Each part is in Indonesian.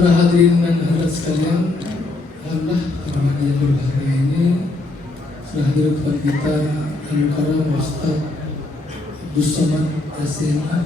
Para hadirin dan hadirat sekalian, alhamdulillah pada pagi yang berbahagia ini sudah hadir kepada kita Al-Mukarram Ustaz Abdus Somad SMA.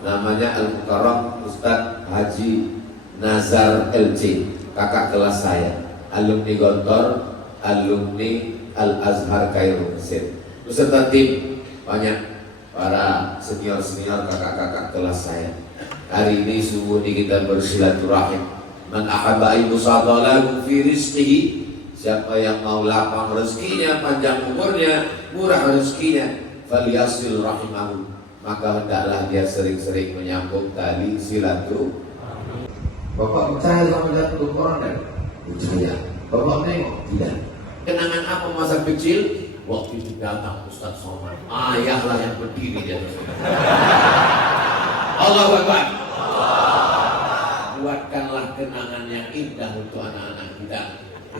Namanya Al-Mukarram Ustaz Haji Nazar LC, kakak kelas saya, alumni Gontor, alumni Al-Azhar Kairo Mesir. Beserta tim banyak para senior-senior kakak-kakak kelas saya. Hari ini sungguh kita bersilaturahim. Man ahabba ayusadalahu fi rizqihi, siapa yang mau lapang rezekinya, panjang umurnya, murah rezekinya, falyasil rahimahu, maka hendaklah dia sering-sering menyambung tali silaturahim. Bapak percaya sama jantung orang kan? Percaya. Bapak nengok? Tidak. Kenangan apa masa kecil? Waktu itu datang Ustaz Somad, ayahlah yang berdiri di atas. Allahu Akbar. Buatkanlah kenangan yang indah untuk anak-anak kita.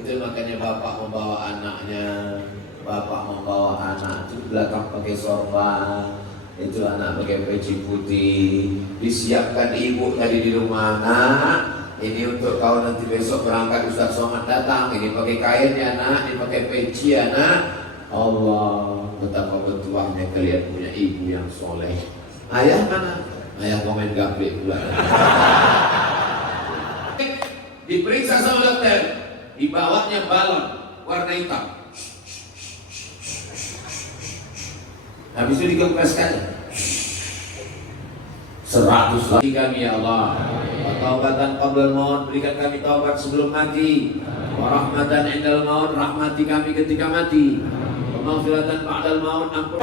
Itu makanya bapak membawa anaknya, bapak membawa anak itu belakang pakai sorban. Itu anak pakai peci putih, disiapkan ibu tadi di rumah. Nak, ini untuk kau nanti besok berangkat Ustaz Somad datang. Ini pakai kain ya nak, ini pakai peci ya nak. Allah, betapa bertuahnya kalian punya ibu yang soleh. Ayah mana? Ayah komen gaplek pula. Diperiksa sama dokter, dibawanya balon warna hitam. Habis itu dikempeskan 100 lagi kami ya Allah. Taubatan qabla maut, berikan kami taubat sebelum mati. Wa rahmatan indal maut, rahmati kami ketika mati. Wa maghfiratan ba'dal maut, ampun.